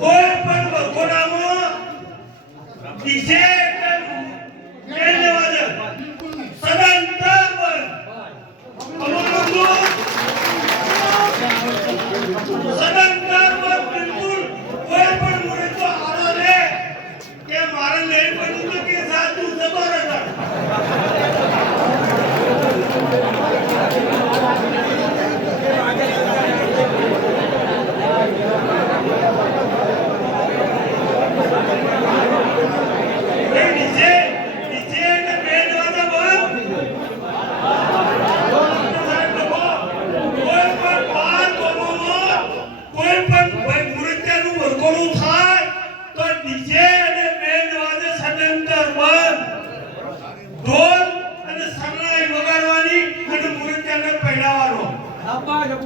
કોઈ પણ વખોડામાં ડીજે લેવા દે સદંતર પર સદંતર પર બિલકુલ કોઈ પણ મુરે તો આવો લે કે મારે નહીં પડ્યું તો કે સાચું જતો રહેતા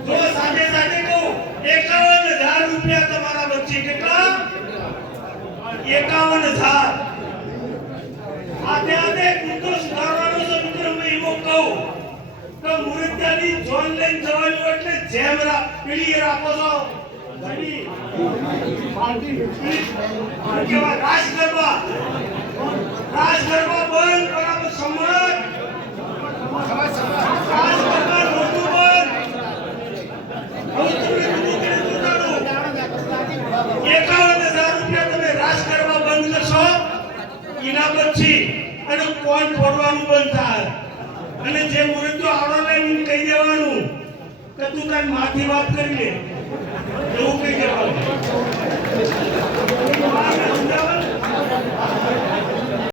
તો સાથે સાથે કહું 51,000 રૂપિયા તમારા વચ્ચે કેટલા 51,000 આધે મિત્રો સુધારવાનો છે મિત્રો મેં એવું કહું કે મુરત્યાની જોન લઈને જવાનું એટલે જેમ પેલી રાખો છો ઘણી કેવા રાજ ગરબા બંધ બરાબર સમજ રાજ ગરબા નોટું બંધ હવે તમે નીકળે જોડાડો 51,000 રૂપિયા તમે રાજ ગરબા બંધ કરશો એના પછી અને કોણ ફોડવાનું બંધ થાય અને જે મુરત્યો આવડો લઈને કહી દેવાનું કે તું તારી માથી વાત કરી લે એવું કહી દેવાનું